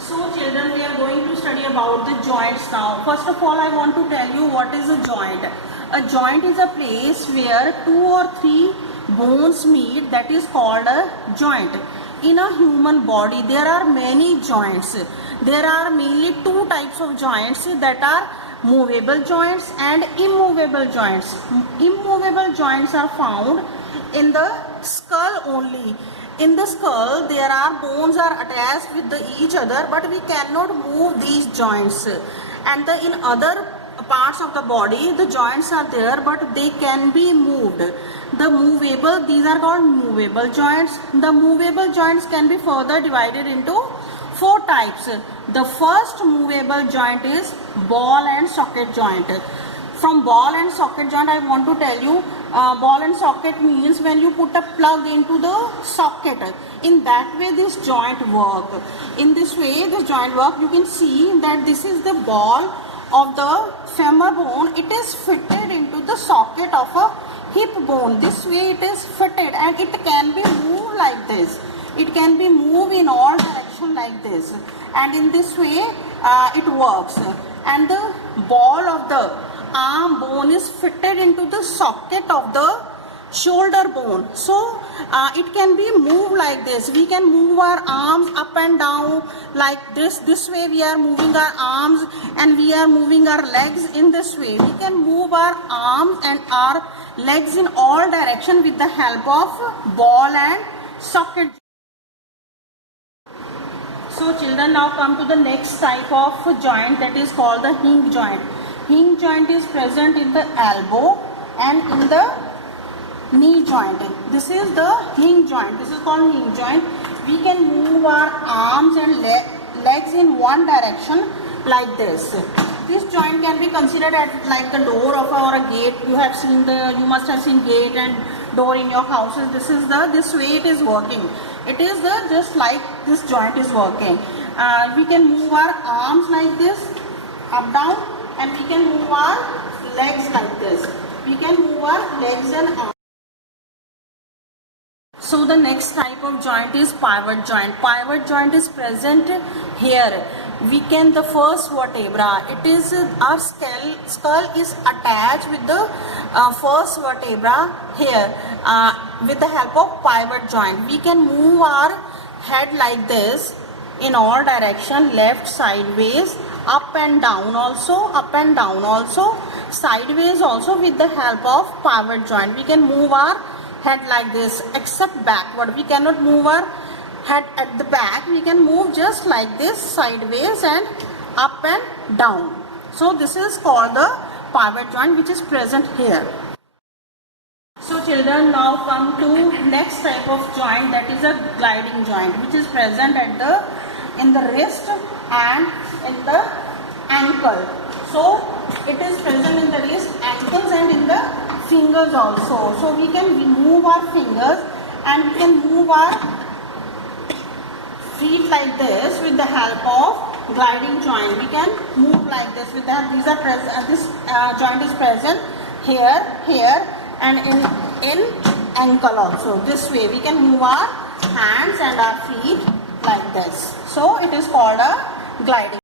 So children, we are going to study about the joints now. First of all, I want to tell you what is a joint. A joint is a place where 2 or 3 bones meet, that is called a joint. In a human body, there are many joints. There are mainly 2 types of joints, that are movable joints and immovable joints. Immovable joints are found in the skull only. In the skull, there are bones are attached with each other, but we cannot move these joints. And in other parts of the body, the joints are there, but they can be moved. These are called movable joints. The movable joints can be further divided into 4 types. The first movable joint is ball and socket joint. From ball and socket joint, I want to tell you, ball and socket means when you put a plug into the socket. In that way this joint work. In this way this joint work, you can see that this is the ball of the femur bone. It is fitted into the socket of a hip bone. This way it is fitted, and it can be moved like this. It can be moved in all directions like this, and in this way it works. And the ball of the arm bone is fitted into the socket of the shoulder bone, so it can be moved like this. We can move our arms up and down like this way we are moving our arms, and we are moving our legs in this way. We can move our arms and our legs in all direction with the help of ball and socket. So children, now come to the next type of joint, that is called the hinge joint. Hinge joint is present in the elbow and in the knee joint. This is the hinge joint. This is called hinge joint. We can move our arms and legs in one direction like this. This joint can be considered as like the door of our gate. You must have seen gate and door in your houses. This way it is working. It is just like this joint is working. We can move our arms like this, up down, and we can move our legs like this. We can move our legs and arms. So the next type of joint is pivot joint. Pivot joint is present here. The first vertebra, it is our skull is attached with the first vertebra here with the help of pivot joint. We can move our head like this in all direction, left, sideways, up and down also, sideways also with the help of pivot joint. We can move our head like this, except backward. We cannot move our head at the back. We can move just like this, sideways and up and down. So this is called the pivot joint, which is present here. So children, now come to next type of joint, that is a gliding joint, which is present in the wrist and in the ankle. So it is present in the wrist, ankles, and in the fingers also. So we can move our fingers and we can move our feet like this with the help of gliding joint. We can move like this with that. This joint is present here, and in ankle also. This way we can move our hands and our feet like this. So it is called a gliding.